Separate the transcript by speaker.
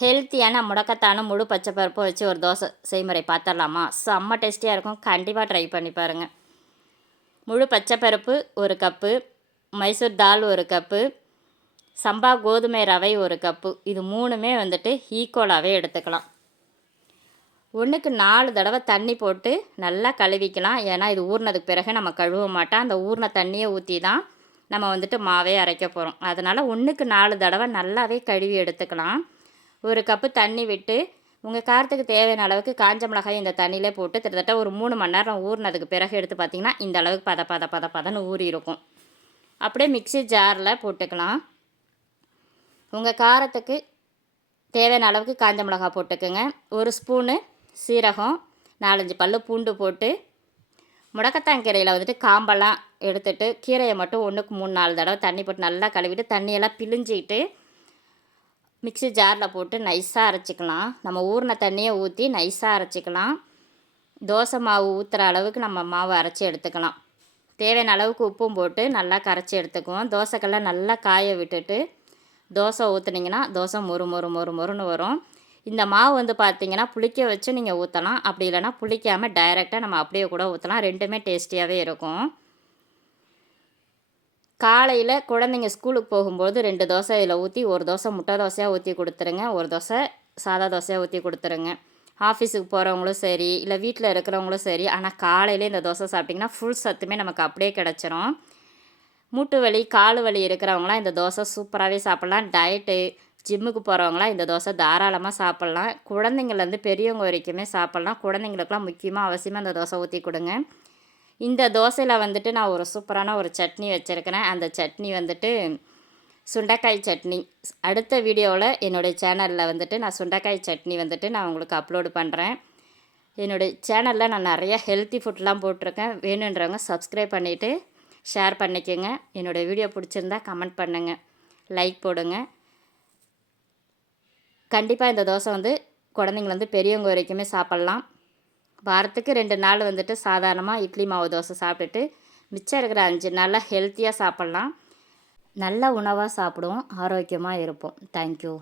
Speaker 1: ஹெல்த்தியான முடக்கத்தான முழு பச்சை பருப்பு வச்சு ஒரு தோசை செய்முறை பார்த்துடலாமா? செம்ம டேஸ்டியாக இருக்கும். கண்டிப்பாக ட்ரை பண்ணி பாருங்கள் முழு பச்சை பருப்பு ஒரு கப்பு மைசூர் தால் ஒரு கப்பு சம்பா கோதுமை ரவை ஒரு கப்பு. இது மூணுமே வந்துட்டு ஈக்குவலாகவே எடுத்துக்கலாம். ஒன்றுக்கு நாலு தடவை தண்ணி போட்டு நல்லா கழுவிக்கலாம். ஏன்னா இது ஊறினதுக்கு பிறகு நம்ம கழுவ மாட்டோம். அந்த ஊறின தண்ணியை ஊற்றி தான் நம்ம வந்துட்டு மாவே அரைக்க போகிறோம் அதனால் ஒன்றுக்கு நாலு தடவை நல்லாவே கழுவி எடுத்துக்கலாம். ஒரு கப்பு தண்ணி விட்டு உங்கள் காரத்துக்கு தேவையான அளவுக்கு காஞ்ச மிளகாய் இந்த தண்ணியிலே போட்டு கிட்டத்தட்ட ஒரு மூணு மணி நேரம் ஊறினதுக்கு பிறகு எடுத்து பார்த்திங்கன்னா இந்த அளவுக்கு பத பத பத பதன்னு ஊறி இருக்கும் அப்படியே மிக்சி ஜாரில் போட்டுக்கலாம். உங்கள் காரத்துக்கு தேவையான அளவுக்கு காஞ்ச மிளகாய் போட்டுக்கோங்க. ஒரு ஸ்பூனு சீரகம் நாலஞ்சு பல் பூண்டு போட்டு முடக்கத்தான் கீரையில் வந்துட்டு காம்பெல்லாம் எடுத்துட்டு கீரையை மட்டும் ஒன்றுக்கு மூணு நாலு தடவை தண்ணி போட்டு நல்லா கழுவிட்டு தண்ணியெல்லாம் பிழிஞ்சிக்கிட்டு மிக்சி ஜாரில் போட்டு நைஸாக அரைச்சிக்கலாம். நம்ம ஊறின தண்ணியை ஊற்றி நைஸாக அரைச்சிக்கலாம். தோசை மாவு ஊற்றுற அளவுக்கு நம்ம மாவு அரைச்சி எடுத்துக்கலாம். தேவையான அளவுக்கு உப்பும் போட்டு நல்லா கரைச்சி எடுத்துக்குவோம். தோசைக்கெல்லாம் நல்லா காய விட்டுட்டு தோசை ஊற்றுனீங்கன்னா தோசை மொறு மொறு மொறு மொறுன்னு வரும். இந்த மாவு வந்து பார்த்திங்கன்னா புளிக்க வச்சு நீங்கள் ஊற்றலாம் அப்படி இல்லைனா புளிக்காமல் டைரெக்டாக நம்ம அப்படியே கூட ஊற்றலாம் ரெண்டுமே டேஸ்டியாகவே இருக்கும். காலையில் குழந்தைங்க ஸ்கூலுக்கு போகும்போது ரெண்டு தோசை இதில் ஊற்றி ஒரு தோசை முட்டை தோசையாக ஊற்றி கொடுத்துருங்க ஒரு தோசை சாதா தோசையாக ஊற்றி கொடுத்துருங்க. ஆஃபீஸுக்கு போகிறவங்களும் சரி இல்லை வீட்டில் இருக்கிறவங்களும் சரி ஆனால் காலையில் இந்த தோசை சாப்பிட்டிங்கன்னா ஃபுல் சத்துமே நமக்கு அப்படியே கிடச்சிரும். மூட்டு வலி கால் வலி இருக்கிறவங்களாம் இந்த தோசை சூப்பராகவே சாப்பிட்லாம். டயட்டு ஜிம்முக்கு போகிறவங்களாம் இந்த தோசை தாராளமாக சாப்பிட்லாம். குழந்தைங்கள்லேருந்து பெரியவங்க வரைக்குமே சாப்பிட்லாம். குழந்தைங்களுக்குலாம் முக்கியமாக அவசியமாக இந்த தோசை ஊற்றி கொடுங்க. இந்த தோசையில் வந்துட்டு நான் ஒரு சூப்பரான ஒரு சட்னி வச்சுருக்கிறேன். அந்த சட்னி வந்துட்டு சுண்டைக்காய் சட்னி. அடுத்த வீடியோவில் என்னுடைய சேனலில் வந்துட்டு நான் சுண்டைக்காய் சட்னி வந்துட்டு நான் உங்களுக்கு அப்லோடு பண்ணுறேன் என்னுடைய சேனலில் நான் நிறைய ஹெல்த்தி ஃபுட்லாம் போட்டிருக்கேன். வேணுன்றவங்க சப்ஸ்கிரைப் பண்ணிவிட்டு ஷேர் பண்ணிக்கோங்க. என்னுடைய வீடியோ பிடிச்சிருந்தா கமெண்ட் பண்ணுங்கள் லைக் போடுங்க. கண்டிப்பாக இந்த தோசை வந்து குழந்தைங்கலேருந்து பெரியவங்க வரைக்குமே சாப்பிட்லாம். வாரத்துக்கு ரெண்டு நாள் வந்துட்டு சாதாரணமாக இட்லி மாவு தோசை சாப்பிட்டுட்டு மிச்சம் இருக்கிற அஞ்சு நாளில் ஹெல்த்தியாக சாப்பிட்லாம். நல்ல உணவாக சாப்பிடுவோம். ஆரோக்கியமாக இருப்போம். தேங்க்யூ